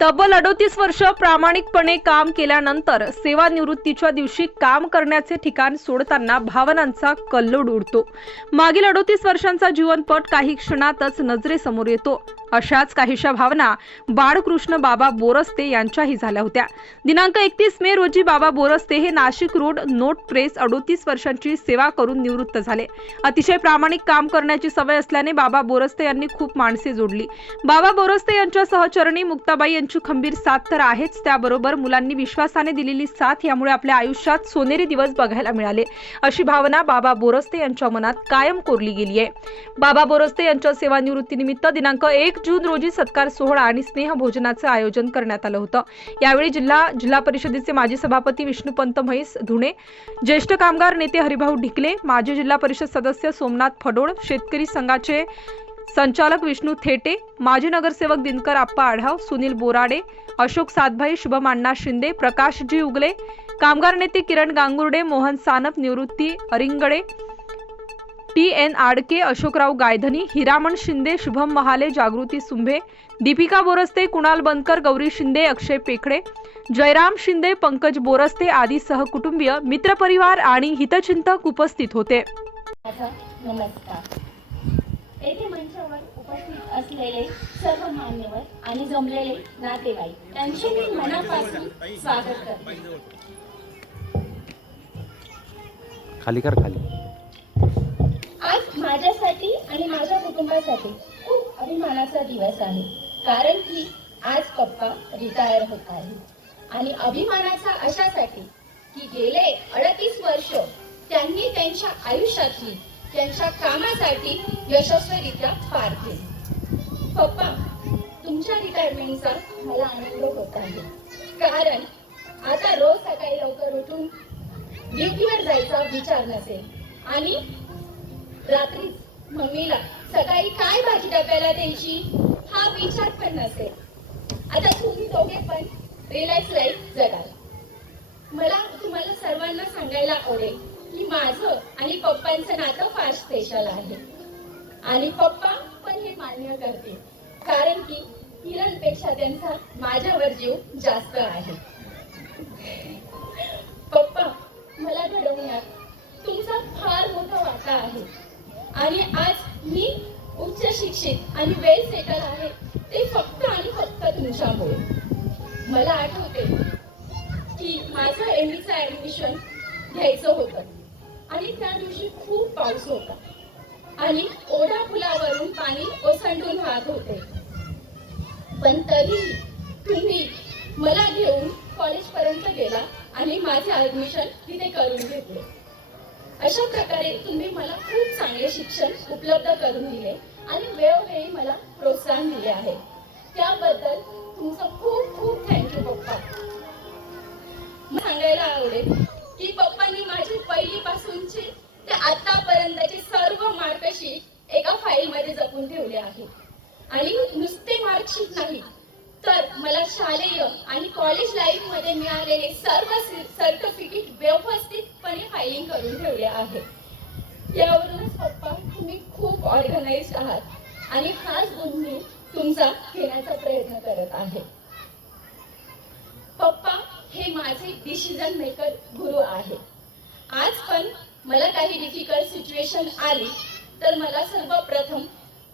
तब्बल 38 वर्ष प्रामाणिकपणे काम केल्यानंतर सेवानिवृत्तीच्या दिवशी काम करण्याचे ठिकाण सोडताना भावनांचा कल्लोळ उडतो। मागील 38 वर्षांचा जीवनपट काही क्षणातच नजरेसमोर येतो। अशाच काहीशा भावना बाळकृष्ण बाबा बोरस्ते यांच्याही झाल्या होत्या। दिनांक 31 मे रोजी बाबा बोरस्ते हे नाशिक रोड नोट प्रेस 38 वर्षांची सेवा करून निवृत्त झाले। अतिशय प्रामाणिक काम करण्याची सवय असल्याने बाबा बोरस्ते यांनी खूप माणसे जोडली। बाबा बोरस्ते यांच्या सहचरणी मुक्ताबाई यांची खंबीर साथ तर आहेच, त्याबरोबर मुलांनी विश्वासाने दिलेली साथ यामुळे आपल्या आयुष्यात सोनेरी दिवस बघायला मिळाले, अशी भावना बाबा बोरस्ते यांच्या मनात कायम कोरली गेली आहे। बाबा बोरस्ते यांच्या सेवानिवृत्तीनिमित्त दिनांक 1 जून रोजी सत्कार सोहळा आणि स्नेहभोजनाचे आयोजन करण्यात आलं होतं। यावेळी जिल्हा परिषदेचे माजी सभापती विष्णुपंत म्हैस धुणे, ज्येष्ठ कामगार नेते हरिभाऊ ढिकले, माजी जिल्हा परिषद सदस्य सोमनाथ फडोळ, शेतकरी संघाचे संचालक विष्णू थेटे, माजी नगरसेवक दिनकर आप्पा आढाव, सुनील बोराडे, अशोक सातभाई, शुभम अण्णा शिंदे, प्रकाशजी उगले, कामगार नेते किरण गांगुर्डे, मोहन सानप, निवृत्ती अरिंगडे, TN आडके, अशोकराव गायधनी, हिरामण शिंदे, शुभम महाले, जागृती सुंभे, दीपिका बोरस्ते, कुणाल बनकर, गौरी शिंदे, अक्षय पेखडे, जयराम शिंदे, पंकज बोरस्ते आदी सहकुटुंबीय, मित्रपरिवार आणि हितचिंतक उपस्थित होते। नमस्कार। येथे मंचावर उपस्थित असलेले सर्व मान्यवर आणि जमलेले नातेवाईक त्यांचे मी मनापासून स्वागत करते। खाली कर खाली। आज माझ्यासाठी आणि माझ्या कुटुंबासाठी खूप अभिमानाचा दिवस आहे, कारण की आज पप्पा रिटायर होत आहेत। आणि अभिमानाचा अशासाठी की गेले 38 वर्ष त्यांनी त्यांच्या आयुष्यातली त्यांच्या कामासाठी यशस्वीरित्या पार केली। पप्पा, तुमच्या रिटायरमेंटचा मला आनंद होत आहे, कारण आता रोज सकाळी लवकर उठून ड्युटीवर जायचा विचार नसेल आणि रात्री मम्मीला सकाळी काय भाजी डब्याला द्यायची हा विचार पण नसेल। आता तुम्ही दोघे पण रिलॅक्स लाईफ जगाल। मला तुम्हाला सर्वांना सांगायला आवडेल की माझं आणि पप्पांचं नातं फार स्पेशल आहे आणि पप्पा पण हे मान्य करते, कारण की किरणपेक्षा त्यांचा माझ्यावर जीव जास्त आहे। पप्पा, मला घडवण्यात तुमचा फार मोठा वाटा आहे आणि आज मी उच्च शिक्षित आणि वेल सेटल आहे ते फक्त आणि फक्त तुमच्यामुळे। मला आठवते की माझं ME ऍडमिशन घ्यायचं होतं आणि त्या दिवशी खूप पाऊस होता आणि ओढा पुलावरून पाणी ओसंडून वाहत होते, पण तरी तुम्ही मला घेऊन कॉलेज पर्यंत गेला आणि माझे ऍडमिशन तिथे करून घेतले। अशा प्रकारे तुम्ही मला खूप चांगले शिक्षण उपलब्ध करून दिले आणि वेळोवेळी मला प्रोत्साहन दिले आहे, त्याबद्दल तुमचं खूप खूप थँक्यू पप्पा। सांगायला आवडेल की पप्पांनी माझी पहिलीपासूनचे ते आतापर्यंतचे सर्व मार्कशीट एका फाईलमध्ये जपून ठेवले आहे आणि नुसते मार्कशीट नाही तर मला शालेय आणि कॉलेज लाईफ मध्ये मिळालेले सर्व सर्टिफिकेट व्यवस्थितपणे फायलिंग करून ठेवले आहे। यावरूनच पप्पा तुम्ही खूप ऑर्गनाइज्ड आहात आणि हाच गुण मी तुमचा घेण्याचा प्रयत्न करत आहे। पप्पा हे माझे डिसिजन मेकर गुरु आहे। आज पण मला काही डिफिकल्ट सिच्युएशन आली तर मला सर्वप्रथम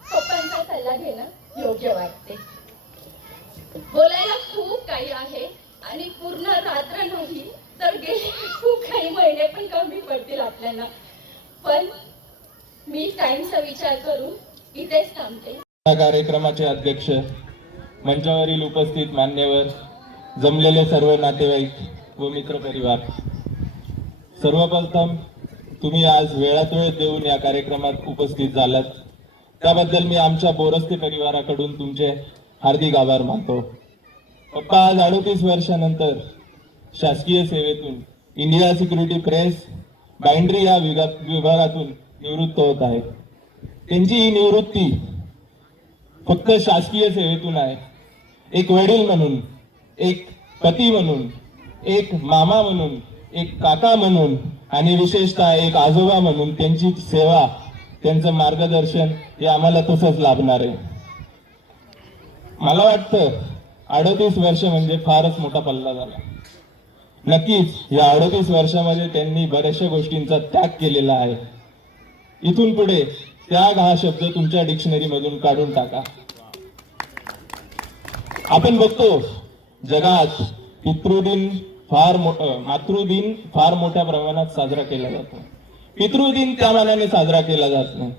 पप्पांचा सल्ला घेणं योग्य वाटते। बोलायला खूप काही आहे आणि पूर्ण रात्र नाही तर गेले खूप काही महिने पण कमी पडतील आपल्याला, पण मी टाइमचा विचार करून इथेच थांबते। या कार्यक्रमाचे अध्यक्ष, मंचावरील उपस्थित मान्यवर, जमलेले सर्व नातेवाईक व मित्रपरिवार, सर्वप्रथम तुम्ही आज वेळात वेळ देऊन या कार्यक्रमात उपस्थित झालात त्याबद्दल मी आमच्या बोरस्ते परिवाराकडून तुमचे हार्दिक आभार मानतो। पप्पा आज 38 वर्षानंतर शासकीय सेवेतून इंडिया सिक्युरिटी प्रेस बाइंड्री या विभागातून निवृत्त होत आहेत। त्यांची ही निवृत्ती फक्त शासकीय सेवेतून आहे। एक वडील म्हणून, एक पती म्हणून, एक मामा म्हणून, एक काका म्हणून आणि विशेषतः एक आजोबा म्हणून त्यांची सेवा, त्यांचं मार्गदर्शन हे आम्हाला तसंच लाभणार आहे। मला वाटतं 38 वर्ष म्हणजे फारच मोठा पल्ला झाला. नक्कीच या 38 वर्षामध्ये त्यांनी बऱ्याचशा गोष्टींचा त्याग केलेला आहे. इथून पुढे त्याग हा शब्द तुमच्या डिक्शनरी मधून काढून टाका. आपण बघतो जगात पितृदिन मातृदिन फार मोठ्या प्रमाणात साजरा केला जातो. पितृदिन त्या मानाने साजरा केला जात नाही.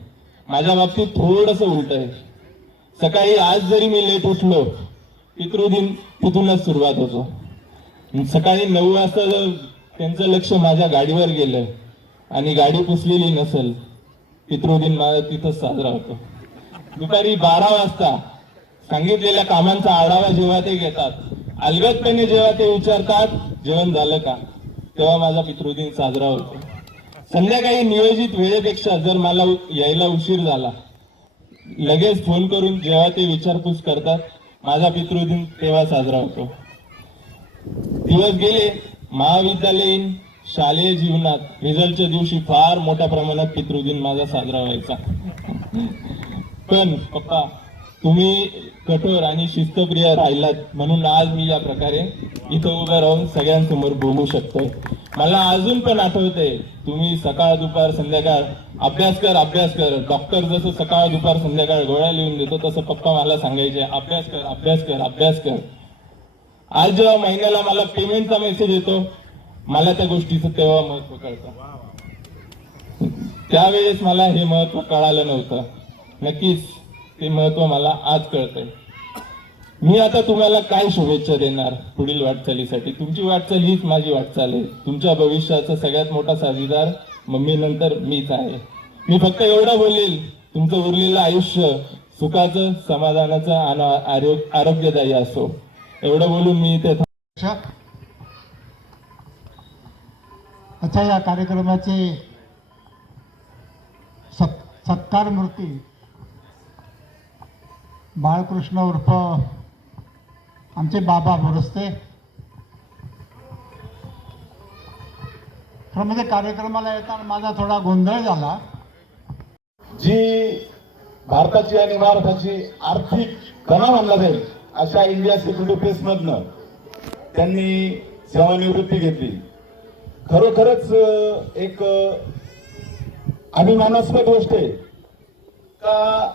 माझ्या बाबतीत थोडस उलट आहे. सकाळी आज जरी मी लेट उठलो, पितृदिन तिथूनच सुरुवात होतो. सकाळी 9 वाजता जर त्यांचं लक्ष माझ्या गाडीवर गेलं आणि गाडी पुसलेली नसेल, पितृदिन माझा तिथंच साजरा होतो. दुपारी 12 वाजता सांगितलेल्या कामांचा आढावा जेव्हा ते घेतात, अलगदपणे जेव्हा ते विचारतात जेवण झालं का, तेव्हा माझा पितृदिन साजरा होतो. संध्याकाळी नियोजित वेळेपेक्षा जर मला यायला उशीर झाला, लगेच फोन करून जेव्हा ते विचारपूस करतात, माझा पितृदिन तेव्हा साजरा होतो. दिवस गेले, महाविद्यालयीन शालेय जीवनात रिझल्टच्या दिवशी फार मोठ्या प्रमाणात पितृदिन माझा साजरा व्हायचा. पण पप्पा, तुम्ही कठोर आणि शिस्तप्रिय राहिलात म्हणून आज मी या प्रकारे इथं उभं राहून सगळ्यांसमोर बोलू शकतोय. मला अजून पण आठवतंय, तुम्ही सकाळ दुपार संध्याकाळ अभ्यास कर. डॉक्टर जसं सकाळ दुपार संध्याकाळ गोळ्या लिहून देतो, तसं पप्पा मला सांगायचे अभ्यास कर. आज जेव्हा महिन्याला मला पेमेंटचा मेसेज येतो, मला त्या गोष्टीचं तेव्हा महत्व कळतं. त्यावेळेस मला हे महत्व कळालं नव्हतं. नक्कीच ते महत्व मला आज कळतंय. मी आता तुम्हाला काय शुभेच्छा देणार पुढील वाटचालीसाठी. तुमची वाटचाल हीच माझी वाटचाल आहे. तुमच्या भविष्याचा सगळ्यात मोठा साथीदार मम्मी नंतर मीच आहे. मी फक्त एवढं बोलेल, तुमचं उरलेलं आयुष्य सुखाचं, समाधानाचं आणि आरोग्यदायी असो. एवढं बोलून मी इथे अच्छा, या कार्यक्रमाचे सत्कार मूर्ती बाळकृष्ण उर्फ आमचे बाबा बोरस्ते. खरं म्हणजे कार्यक्रमाला येताना माझा थोडा गोंधळ झाला. जी भारताची आणि महाराष्ट्राची आर्थिक कणा मानला जाईल अशा इंडिया सिक्युरिटी प्रेस मधनं त्यांनी सेवानिवृत्ती घेतली. खरोखरच एक अभिमानास्पद गोष्ट आहे का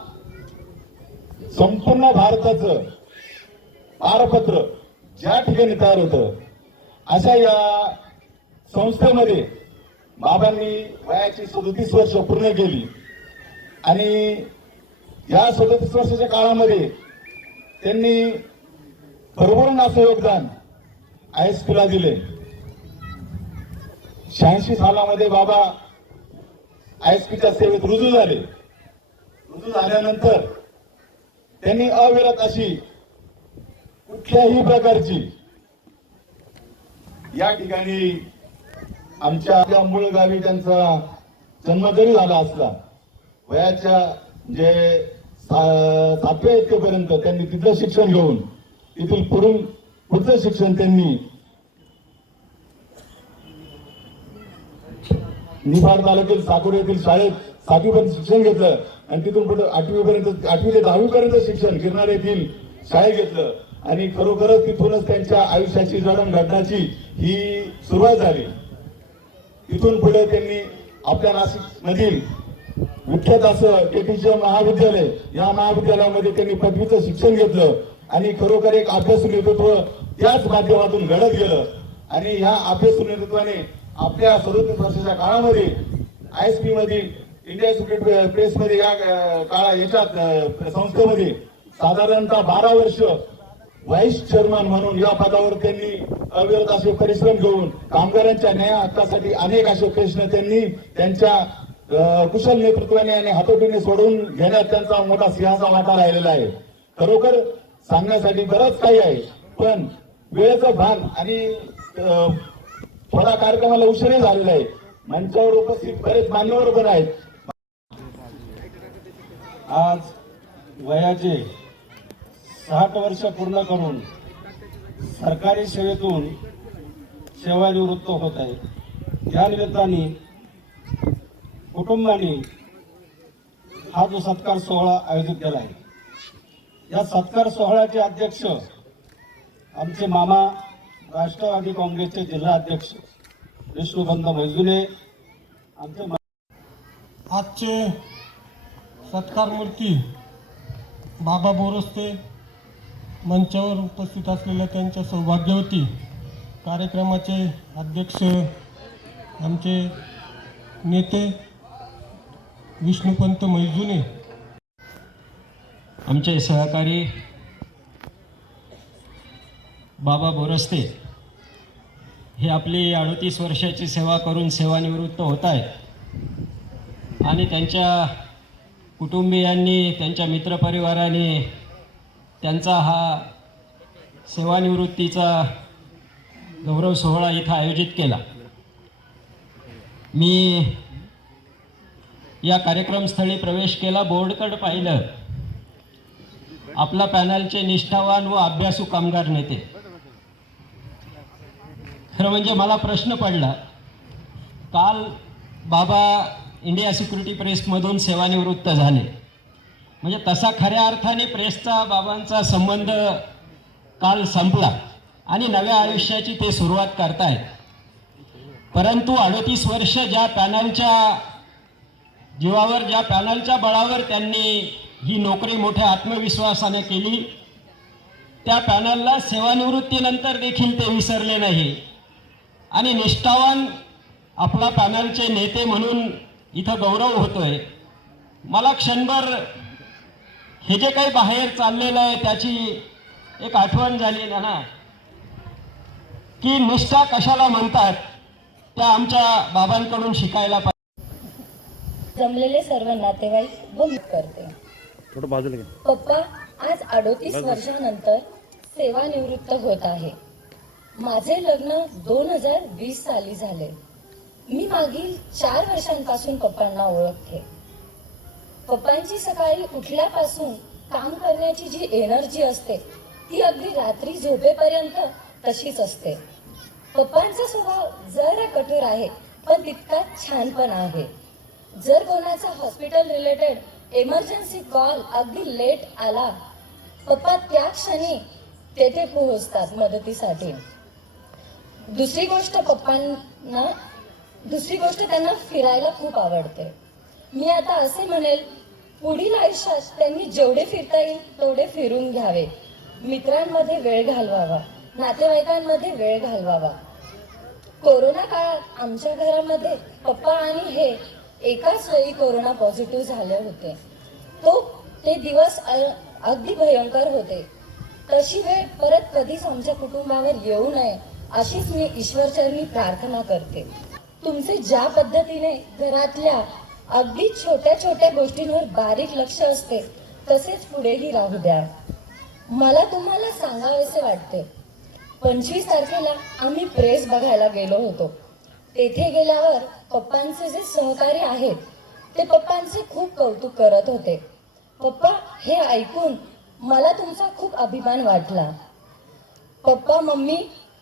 संपूर्ण भारताचं पारपत्र ज्या ठिकाणी तयार होतं, अशा या संस्थेमध्ये बाबांनी वयाची 37 वर्ष पूर्ण केली. आणि या 37 वर्षाच्या काळामध्ये त्यांनी भरभरून असं योगदान ISP ला दिले. 86 सालामध्ये बाबा ISP च्या सेवेत रुजू झाले. रुजू झाल्यानंतर त्यांनी अविरत अशी कुठल्याही प्रकारची या ठिकाणी आमच्या मूळ गावी त्यांचा जन्म जरी झाला असला, वयाच्या जे 7व्या इयत्तेपर्यंत त्यांनी तिथलं शिक्षण घेऊन तिथून पुढचं शिक्षण त्यांनी निफाड तालुक्यातील साकोर येथील शाळेत 7वीपर्यंत शिक्षण घेतलं आणि तिथून पुढे 8वी ते 10वी पर्यंत शिक्षण गिरनार येथील शाळेत घेतलं. आणि खरोखरच तिथूनच त्यांच्या आयुष्याची जडणघडणाची ही सुरुवात झाली. तिथून पुढे त्यांनी आपल्या नाशिक मधील विख्यात असं KTJ महाविद्यालय, या महाविद्यालयामध्ये त्यांनी पदवीचं शिक्षण घेतलं. आणि खरोखर एक अभ्यासू नेतृत्व त्याच माध्यमातून घडत गेलं. आणि ह्या अभ्यासू नेतृत्वाने आपल्या 37 वर्षाच्या काळामध्ये ISP मधील इंडिया सिक्युरिटी प्रेस मध्ये याच्यात संस्थेमध्ये साधारणतः 12 वर्ष व्हाईस चेअरमन म्हणून या पदावर त्यांनी अविरत असे परिश्रम घेऊन कामगारांच्या न्याय हक्कासाठी अनेक असे प्रश्न त्यांनी त्यांच्या कुशल नेतृत्वाने आणि हातोटीने सोडून घेण्यात त्यांचा मोठा सिंहाचा वाटा राहिलेला आहे. खरोखर सांगण्यासाठी बरंच काही आहे, पण वेळेचं भान आणि थोडा कार्यक्रमाला उशीरही झालेला आहे. मंचावर उपस्थित बरेच मान्यवर पण आहेत. आज वयाचे 60 वर्ष पूर्ण करून सरकारी सेवेतून सेवानिवृत्त होत आहे. या निमित्ताने कुटुंबाने हा जो सत्कार सोहळा आयोजित केला आहे, या सत्कार सोहळ्याचे अध्यक्ष आमचे मामा राष्ट्रवादी काँग्रेसचे जिल्हा अध्यक्ष विष्णुपंत मैजुने, आमचे आजचे सत्कारमूर्ती बाबा बोरस्ते, मंचावर उपस्थित असलेल्या त्यांच्या सौभाग्यवती कार्यक्रमाचे अध्यक्ष आमचे नेते विष्णुपंत मैजुने, आमचे सहकारी बाबा बोरस्ते हे आपली 38 वर्षाची सेवा करून सेवानिवृत्त होत आहेत आणि त्यांच्या कुटुंबियांनी, त्यांच्या मित्रपरिवाराने त्यांचा हा सेवानिवृत्तीचा गौरव सोहळा इथं आयोजित केला. मी या कार्यक्रमस्थळी प्रवेश केला, बोर्डकडे पाहिलं, आपला पॅनलचे निष्ठावान व अभ्यासू कामगार नेते. खरं म्हणजे मला प्रश्न पडला, काल बाबा इंडिया सिक्युरिटी प्रेसमधून सेवानिवृत्त झाले, म्हणजे तसा खऱ्या अर्थाने प्रेसचा बाबांचा संबंध काल संपला आणि नव्या आयुष्याची ते सुरुवात करतायत. परंतु 38 वर्ष ज्या पॅनलच्या जीवावर, ज्या पॅनलच्या बळावर त्यांनी ही नोकरी मोठ्या आत्मविश्वासाने केली, त्या पॅनलला सेवानिवृत्तीनंतर देखील ते विसरले नाही आणि निष्ठावान आपला पॅनलचे नेते म्हणून इथं गौरव होतोय. मला क्षणभर हे जे काही बाहेर चाललेलं आहे त्याची एक आठवण झाली ना, की निष्ठा कशाला म्हणतात त्या आमच्या बाबांकडून शिकायला पाहिजे. जमलेले सर्व नातेवाईक व करते. थोडं बाजूला घे. पप्पा आज 38 वर्षानंतर सेवानिवृत्त होत आहे. माझे लग्न 2020 साली झाले. मी मागील 4 वर्षांपासून पप्पांना ओळखते. पप्पांची सकाळी उठल्यापासून काम करण्याची जी एनर्जी असते ती अगदी रात्री झोपेपर्यंत तशीच असते. पप्पांचा स्वभाव जरा कठोर आहे पण तितकाच छान पण आहे. जर कोणाचा हॉस्पिटल रिलेटेड इमर्जन्सी कॉल अगदी लेट आला, पप्पा त्या क्षणी तेथे पोहोचतात मदतीसाठी. दुसरी गोष्ट त्यांना फिरायला खूप आवडते. मी आता असे म्हणेल, पुढील आयुष्यात त्यांनी जेवढे फिरता येईल तेवढे फिरून घ्यावे. मित्रांमध्ये वेळ घालवावा, नातेवाईकांमध्ये वेळ घालवावा. कोरोना काळात आमच्या घरामध्ये पप्पा आणि हे एकाच वेळी कोरोना पॉझिटिव्ह झाले होते. ते दिवस अगदी भयंकर होते. तशी वेळ परत कधीच आमच्या कुटुंबावर येऊ नये अशीच मी ईश्वरचरणी प्रार्थना करते. तुमचे ज्या पद्धतीने घरातल्या अगदी छोट्या छोट्या गोष्टींवर बारीक लक्ष असते तसेच पुढेही राहू द्या. मला तुम्हाला सांगावेसे वाटते, 25 तारखेला आम्ही प्रेस बघायला गेलो होतो. तेथे गेल्यावर पप्पांचे जे सहकारी आहेत ते पप्पांचे खूप कौतुक करत होते. पप्पा, हे ऐकून मला तुमचा खूप अभिमान वाटला. पप्पा, मम्मी,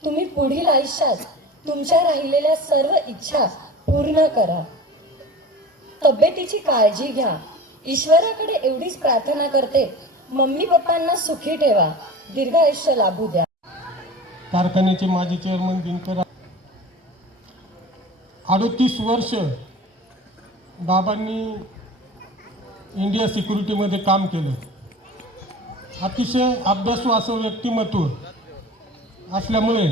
तुम्ही पुढील आयुष्यात तुमच्या राहिलेल्या सर्व इच्छा पूर्ण करा. तब्येतीची काळजी घ्या. ईश्वराकडे एवढीच प्रार्थना करते, मम्मी पप्पांना सुखी ठेवा, दीर्घ आयुष्य लाभू द्या. कारखान्याचे माजी चेअरमन दिनकर, 38 वर्ष बाबांनी इंडिया सिक्युरिटीमध्ये काम केलं. अतिशय अभ्यासू असं व्यक्तिमत्व असल्यामुळे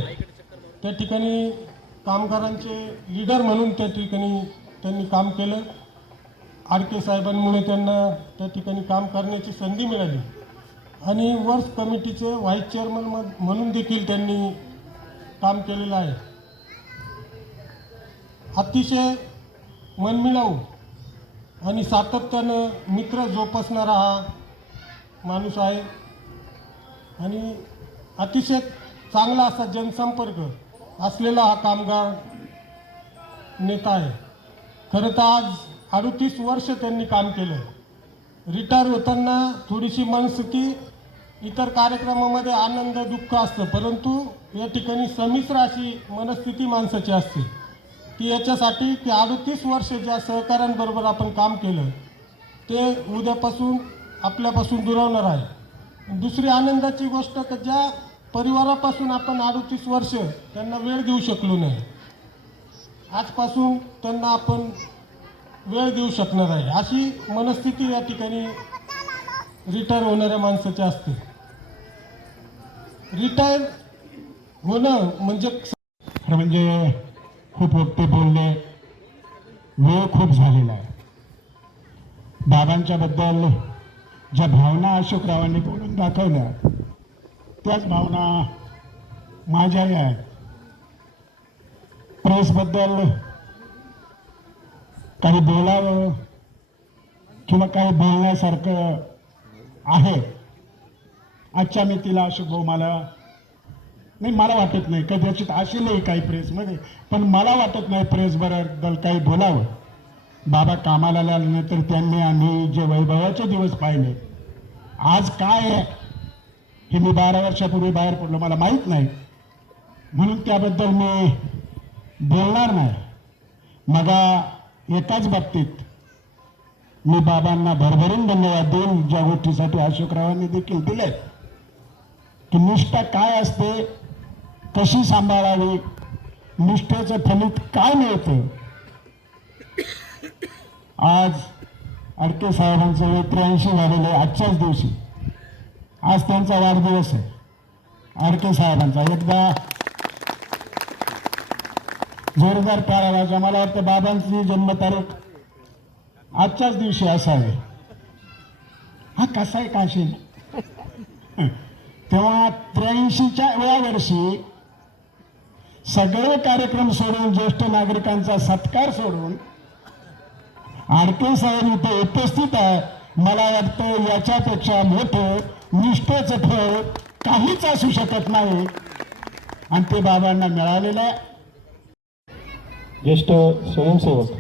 त्या ठिकाणी कामगारांचे लीडर म्हणून त्या ठिकाणी त्यांनी काम केलं. आडके साहेबांमुळे त्यांना त्या ठिकाणी काम करण्याची संधी मिळाली आणि वर्क्स कमिटीचे व्हाईस चेअरमन म्हणून देखील त्यांनी काम केलेलं आहे. अतिशय मनमिळावू आणि सातत्यानं मित्र जोपासणारा हा माणूस आहे आणि अतिशय चांगला असा जनसंपर्क असलेला हा कामगार नेता आहे. खरं तर आज 38 वर्ष त्यांनी काम केलं. रिटायर होताना थोडीशी मनस्थिती, इतर कार्यक्रमामध्ये आनंद दुःख असतं, परंतु या ठिकाणी संमिश्र अशी मनस्थिती माणसाची असते. ती याच्यासाठी की 38 वर्ष ज्या सहकाऱ्यांबरोबर आपण काम केलं ते उद्यापासून आपल्यापासून दुरावणार आहे. दुसरी आनंदाची गोष्ट की ज्या परिवारापासून आपण 38 वर्ष त्यांना वेळ देऊ शकलो नाही. आजपासून त्यांना आपण वेळ देऊ शकणार आहे, अशी मनस्थिती या ठिकाणी रिटायर होणाऱ्या माणसाची असते. रिटायर होणं म्हणजे खूप वक्ते बोलले, वेळ खूप झालेला आहे. बाबांच्याबद्दल ज्या भावना अशोकरावांनी बोलून दाखवल्या त्याच भावना माझ्याही आहेत. प्रेसबद्दल काही बोलावं किंवा काही बोलण्यासारखं आहे आजच्या मितीला अशोक भाऊ मला वाटत नाही, कदाचित असेलही काही प्रेसमध्ये, पण मला वाटत नाही प्रेसबद्दल काही बोलावं. बाबा कामाला आल्यानंतर त्यांनी आम्ही जे वैभवाचे दिवस पाहिले, आज काय आहे हे मी 12 वर्षापूर्वी बाहेर पडलो, मला माहीत नाही, म्हणून त्याबद्दल मी बोलणार नाही. मग एकाच बाबतीत मी बाबांना भरभरून धन्यवाद देईन, ज्या गोष्टीसाठी अशोकरावांनी देखील दिले, की निष्ठा काय असते, कशी सांभाळावी, निष्ठेचं फलित काय मिळतं. आज अडके साहेबांचं वय 83 झालेलं आहे आजच्याच दिवशी. आज त्यांचा वाढदिवस आहे अडके साहेबांचा. एकदा जोरदार टाळ्या वाजवा. मला वाटतं बाबांची जन्मतारीख आजच्याच दिवशी असावी. हा कसा आहे काशील तेव्हा 83च्या वेळा वर्षी सगळे कार्यक्रम सोडून, ज्येष्ठ नागरिकांचा सत्कार सोडून आडके साहेब इथे उपस्थित आहे. मला वाटतं याच्यापेक्षा मोठं निष्ठेचं फळ काहीच असू शकत नाही आणि ते बाबांना मिळालेलं आहे. ज्येष्ठ स्वयंसेवक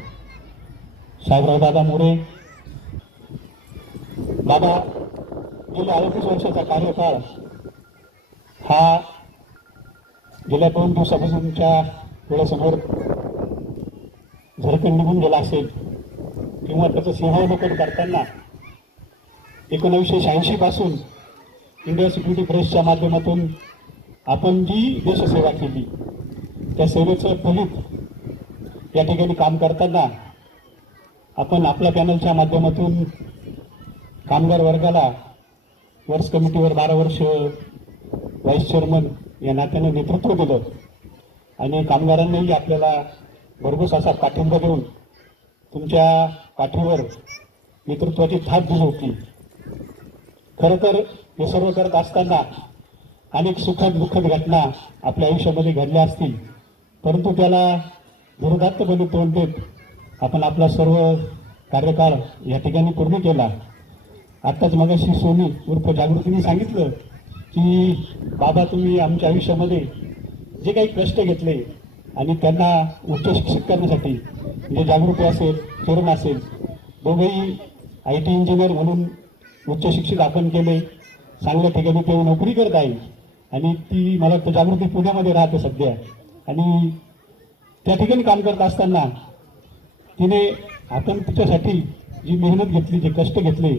साहेबराव दादा मोरे बाबा, गेल्या 38 वर्षाचा कार्यकाळ हा गेल्या 2 दिवसापासूनच्या डोळ्यासमोर झरकन निघून गेला असेल, किंवा त्याचं सिंहावलोकन करताना 1986 पासून इंडिया सिक्युरिटी प्रेसच्या माध्यमातून आपण जी देशसेवा केली त्या सेवेचं फलित या ठिकाणी काम करताना आपण आपल्या पॅनलच्या माध्यमातून कामगार वर्गाला वर्क्स कमिटीवर 12 वर्ष व्हाईस चेअरमन या नात्यानं नेतृत्व दिलं आणि कामगारांनाही आपल्याला भरघोस असा पाठिंबा देऊन तुमच्या पाठीवर नेतृत्वाची थाप दिली होती. खरं तर हे सर्व करत असताना अनेक सुखद दुःखद घटना आपल्या आयुष्यामध्ये घडल्या असतील, परंतु त्याला दुर्दांतपणे तोंड देत आपण आपला सर्व कार्यकाळ या ठिकाणी पूर्ण केला. आत्ताच मगाशी सोनी उर्फ जागृतीने सांगितलं की बाबा, तुम्ही आमच्या आयुष्यामध्ये जे काही कष्ट घेतले आणि त्यांना उच्च शिक्षित करण्यासाठी, म्हणजे जागृती असेल, किरण असेल, दोघंही IT इंजिनियर म्हणून उच्च शिक्षित आपण केले, चांगल्या ठिकाणी ते नोकरी करत आहे आणि ती मला वाटतं जागृती पुण्यामध्ये राहते सध्या. आणि त्या ठिकाणी काम करत असताना तिने आपण तिच्यासाठी जी मेहनत घेतली, जे कष्ट घेतले,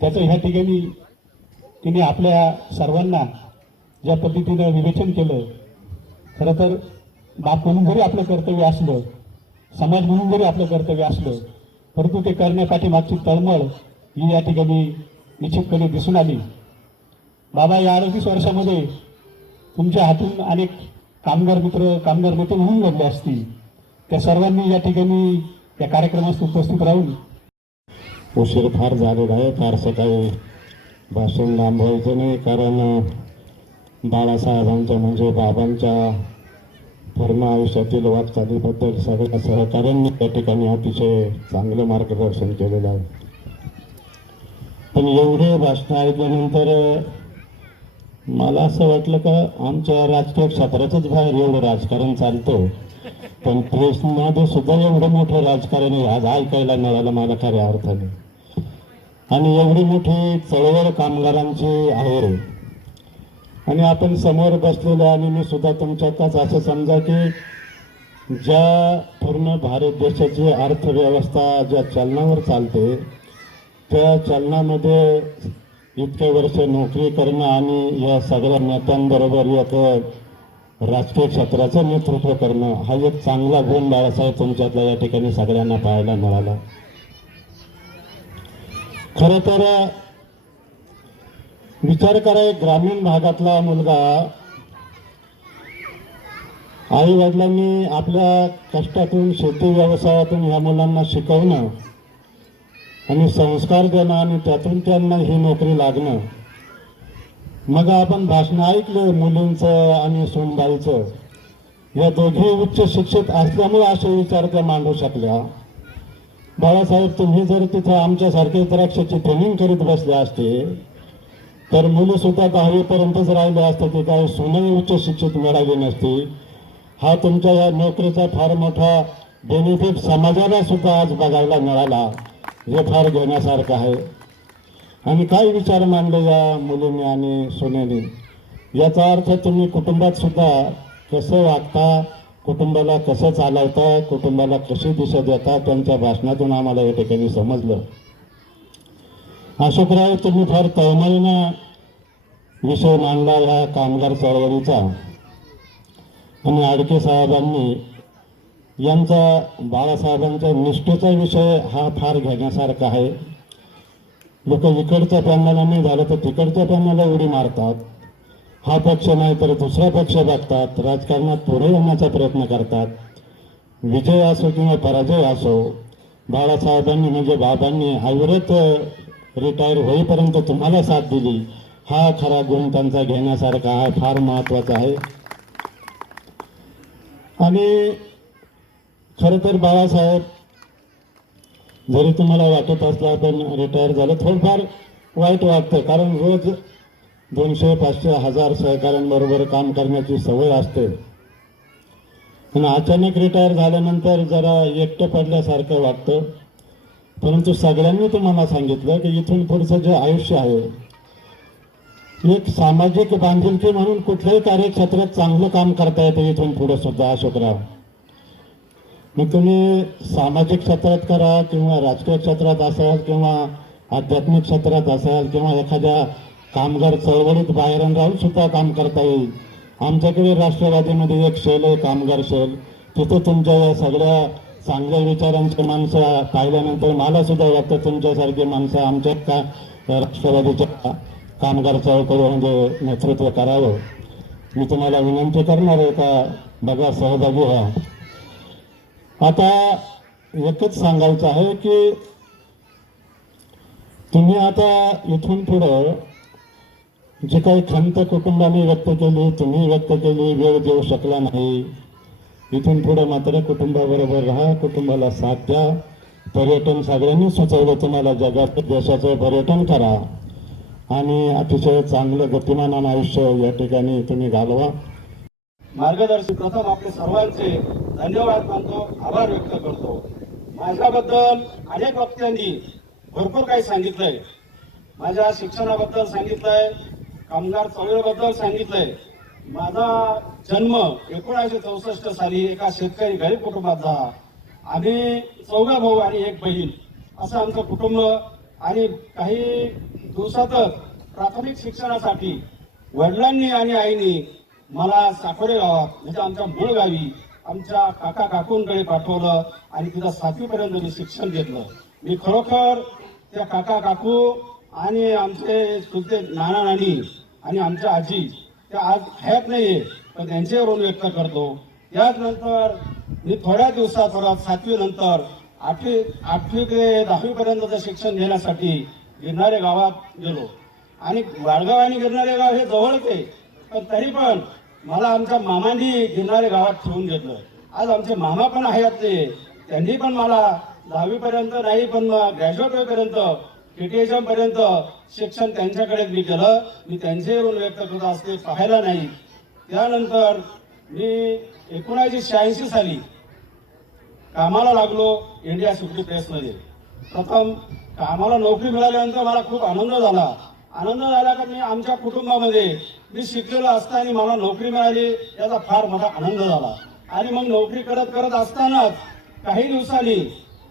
त्याचं ह्या ठिकाणी तिने आपल्या सर्वांना ज्या पद्धतीनं विवेचन केलं. खरं तर बाप म्हणून जरी आपलं कर्तव्य असलं, समाज म्हणून जरी आपलं कर्तव्य असलं, परंतु ते करण्यापाठीमागची तळमळ ही या ठिकाणी निश्चितपणे दिसून आली. बाबा, या 38 वर्षामध्ये तुमच्या हातून अनेक कामगार नेते म्हणून घडले असतील. त्या सर्वांनी या ठिकाणी या कार्यक्रमात उपस्थित राहून उशीर फार झालेला आहे. फारसं काही भाषण लांबवायचं नाही, कारण बाळासाहेबांच्या म्हणजे बाबांच्या पूर्ण आयुष्यातील वाटचालीबद्दल सगळ्या सहकाऱ्यांनी त्या ठिकाणी अतिशय चांगलं मार्गदर्शन केलेलं आहे. पण एवढे भाषण ऐकल्यानंतर मला असं वाटलं का आमच्या राजकीय क्षेत्रातच बाहेर एवढं राजकारण चालतं, पण प्रेसमध्ये सुद्धा एवढं मोठं राजकारण आज ऐकायला मिळालं मला खऱ्या अर्थाने. आणि एवढी मोठी चळवळ कामगारांची आहे रे. आणि आपण समोर बसलेलो आणि मी सुद्धा तुमच्यातच असं समजा की ज्या पूर्ण भारत देशाची अर्थव्यवस्था ज्या चलनावर चालते त्या चलनामध्ये इतके वर्ष नोकरी करणं आणि या सगळ्या नेत्यांबरोबर एक राजकीय क्षेत्राचं नेतृत्व करणं हा एक चांगला गुण बाळासाहेब तुमच्यातला या ठिकाणी सगळ्यांना पाहायला मिळाला. खरं तर विचार करा, एक ग्रामीण भागातला मुलगा आई वडिलांनी आपल्या कष्टातून शेती व्यवसायातून या मुलांना शिकवणं आणि संस्कार देणं आणि त्यातून त्यांना ही नोकरी लागणं. मग आपण भाषण ऐकले मुलींचं आणि सोनबाईचं, या दोघी उच्च शिक्षित असल्यामुळे असे विचार त्या मांडू शकल्या. बाळासाहेब, तुम्ही जर तिथे आमच्यासारखे द्राक्षाची ट्रेनिंग करीत बसले असते तर मुलं सुद्धा 10वी पर्यंतच राहिले असते, ते काही सोनही उच्च शिक्षित मिळाली नसती. हा तुमच्या या नोकरीचा फार मोठा बेनिफिट समाजाला सुद्धा आज बघायला मिळाला, हे फार घेण्यासारखं आहे. आणि काय विचार मांडले या मुलींनी आणि सोनेनी, याचा अर्थ तुम्ही कुटुंबात सुद्धा कसं वागता, कुटुंबाला कसं चालवता, कुटुंबाला कशी दिशा देता, त्यांच्या भाषणातून आम्हाला या ठिकाणी समजलं. अशोकराव, तुम्ही फार तळमळीनं विषय मांडला ह्या कामगार चळवळीचा. आणि आडके साहेबांनी यांचा, बाळासाहेबांच्या निष्ठेचा विषय हा फार घेण्यासारखा आहे. लोक इकडच्या पॅनलला नाही झालं तर तिकडच्या पॅनलला उडी मारतात. हा पक्ष नाही तर दुसरा पक्ष बघतात, राजकारणात पुढे येण्याचा प्रयत्न करतात. विजय असो किंवा पराजय असो, बाळासाहेबांनी म्हणजे बाबांनी अविरत रिटायर होईपर्यंत तुम्हाला साथ दिली, हा खरा गुण त्यांचा घेण्यासारखा आहे, फार महत्त्वाचा आहे. आणि खरं तर बाळासाहेब, जरी तुम्हाला वाटत असलं आपण रिटायर झालं, थोडंफार वाईट वाटतं, कारण रोज 200, 500, 1000 सहकाऱ्यांबरोबर काम करण्याची सवय असते. आणि अचानक रिटायर झाल्यानंतर जरा एकटं पडल्यासारखं वाटतं. परंतु सगळ्यांनी तुम्हाला सांगितलं की इथून पुढचं जे आयुष्य आहे, एक सामाजिक बांधिलकी म्हणून कुठल्याही कार्यक्षेत्रात चांगलं काम करता येतं इथून पुढे सुद्धा. अशोकराव, मग तुम्ही सामाजिक क्षेत्रात करा किंवा राजकीय क्षेत्रात असाल किंवा आध्यात्मिक क्षेत्रात असाल किंवा एखाद्या कामगार चळवळीत बाहेर राहून सुद्धा काम करता येईल. आमच्याकडे राष्ट्रवादीमध्ये एक सेल आहे, कामगार सेल. तिथं तुमच्या या सगळ्या चांगल्या विचारांची माणसं पाहिल्यानंतर मला सुद्धा वाटतं तुमच्यासारखी माणसं आमच्या राष्ट्रवादीच्या कामगार चळवळीमध्ये नेतृत्व करावं. मी तुम्हाला विनंती करणार आहे का, बघा, सहभागी व्हा. आता एकच सांगायचं आहे की तुम्ही आता इथून पुढं जी काही खंत कुटुंबाने व्यक्त केली, तुम्ही व्यक्त केली, वेळ देऊ शकला नाही, इथून पुढे मात्र कुटुंबाबरोबर राहा, कुटुंबाला साथ द्या. पर्यटन सगळ्यांनी सुचवलं तुम्हाला, जगात देशाचं पर्यटन करा आणि अतिशय चांगलं गतिमान आयुष्य या ठिकाणी तुम्ही घालवा. मार्गदर्शक प्रथम आपले सर्वांचे धन्यवाद मानतो, आभार व्यक्त करतो. माझ्याबद्दल अनेक वक्त्यांनी भरपूर काही सांगितलंय. माझ्या शिक्षणाबद्दल सांगितलंय, कामगार चळवळीबद्दल सांगितलंय. माझा जन्म 1964 साली एका शेतकरी गरीब कुटुंबात झाला. आम्ही 4 भाऊ आणि 1 बहीण असं आमचं कुटुंब. आणि काही दिवसातच प्राथमिक शिक्षणासाठी वडिलांनी आणि आईनी मला साकोरे गावात म्हणजे आमच्या मूळ गावी आमच्या काका काकूंकडे पाठवलं आणि तिथं 7वी पर्यंत मी शिक्षण घेतलं. मी खरोखर त्या काका काकू आणि आमचे चुलते नाना नानी आणि आमच्या आजी त्या आज हयात नाहीये, पण त्यांचे ऋण व्यक्त करतो. याचनंतर मी थोड्या दिवसात परत 7वी नंतर 8वी ते 10वी पर्यंतचं शिक्षण घेण्यासाठी गिरणारे गावात गेलो. आणि वाडगाव आणि गिरणारे गाव हे जवळच आहे, पण तरी पण मला आमच्या मामांनी गिरणारे गावात ठेवून घेतलं. आज आमचे मामा पण हयात नाही, त्यांनी पण मला 10वी पर्यंत नाही पण ग्रॅज्युएट होईपर्यंत PTHM पर्यंत शिक्षण त्यांच्याकडे मी केलं. मी त्यांचे ऋण व्यक्त करत असते पाहायला नाही. त्यानंतर मी 1986 साली कामाला लागलो इंडिया सिक्युरिटी प्रेसमध्ये. प्रथम कामाला नोकरी मिळाल्यानंतर मला खूप आनंद झाला. का मी आमच्या कुटुंबामध्ये मी शिकलेलो असताना मला नोकरी मिळाली याचा फार मोठा आनंद झाला. आणि मग नोकरी करत असतानाच काही दिवसांनी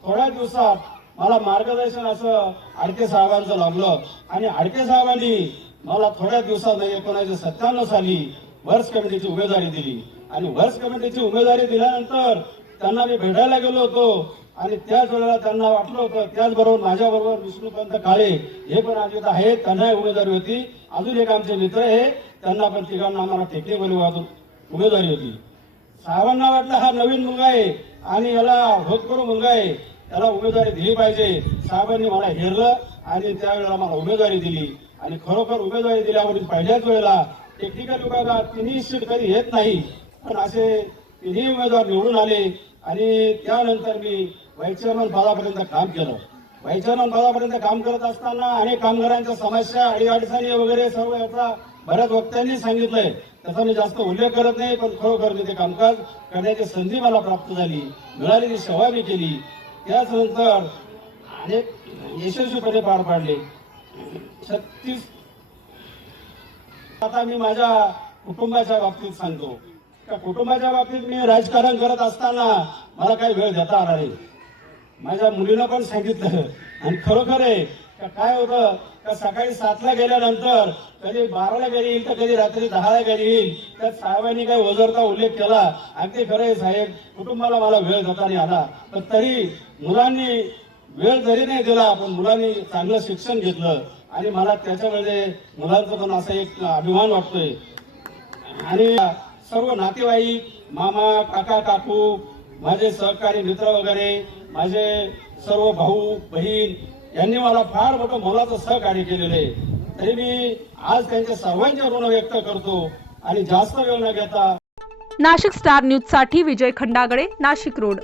थोड्या दिवसात मला मार्गदर्शन असं आडके साहेबांचं लाभलं आणि आडके साहेबांनी मला थोड्या दिवसात 1997 साली वर्क्स कमिटीची उमेदवारी दिली आणि वर्क्स कमिटीची उमेदवारी दिल्यानंतर त्यांना मी भेटायला गेलो होतो आणि त्याच वेळेला त्यांना वाटलं होतं, त्याचबरोबर माझ्याबरोबर विष्णुपंत काळे हे पण आज इथं आहेत, त्यांना उमेदवारी होती. अजून एक आमचे मित्र आहे, त्यांना पण तिघांना आम्हाला टेक्निकल विभागातून उमेदवारी होती. साहेबांना वाटलं हा नवीन मुलगा आहे आणि याला होतकरू मुलगा आहे, त्याला उमेदवारी दिली पाहिजे. साहेबांनी मला हेरलं आणि त्यावेळेला मला उमेदवारी दिली आणि खरोखर उमेदवारी दिल्यावर पहिल्याच वेळेला टेक्निकल विभागात तिन्ही सीट कधी येत नाही, पण असे तिन्ही उमेदवार निवडून आले आणि त्यानंतर मी व्हाईस चेअरमन पदापर्यंत काम केलं. व्हाईस चेअरमन पदापर्यंत काम करत असताना अनेक कामगारांच्या समस्या अडीअडचणी वगैरे सर्व याचा बऱ्याच वक्त्यांनी सांगितलंय, त्याचा मी जास्त उल्लेख करत नाही, पण खरोखर मी ते कामकाज करण्याची संधी मला प्राप्त झाली, मिळालेली सेवा मी केली. त्याचनंतर अनेक यशस्वीपणे पार पाडले. 36 आता मी माझ्या कुटुंबाच्या बाबतीत सांगतो. त्या कुटुंबाच्या बाबतीत मी राजकारण करत असताना मला काही वेळ देता आला नाही. माझ्या मुलीनं पण सांगितलं आणि खरोखर आहे का काय होतं का सकाळी 7ला गेल्यानंतर कधी 12ला घरी येईल तर कधी रात्री 10ला घरी येईल. त्यात साहेबांनी काही वजरता उल्लेख केला. अगदी खरं आहे साहेब, कुटुंबाला मला वेळ देता नाही आला, पण तरी मुलांनी वेळ जरी नाही दिला पण मुलांनी चांगलं शिक्षण घेतलं आणि मला त्याच्यामध्ये मुलांचा पण असा एक अभिमान वाटतोय. आणि सर्व नातेवाईक, मामा, काका, काकू, माझे सहकारी मित्र वगैरे, माझे सर्व भाऊ बहीण यांनी मला फार मोठं मोलाचं सहकार्य केलेलं आहे. तरी मी आज त्यांच्या सर्वांचे ऋण व्यक्त करतो आणि जास्त वेळ न घेता नाशिक स्टार न्यूज साठी विजय खंडागळे, नाशिक रोड.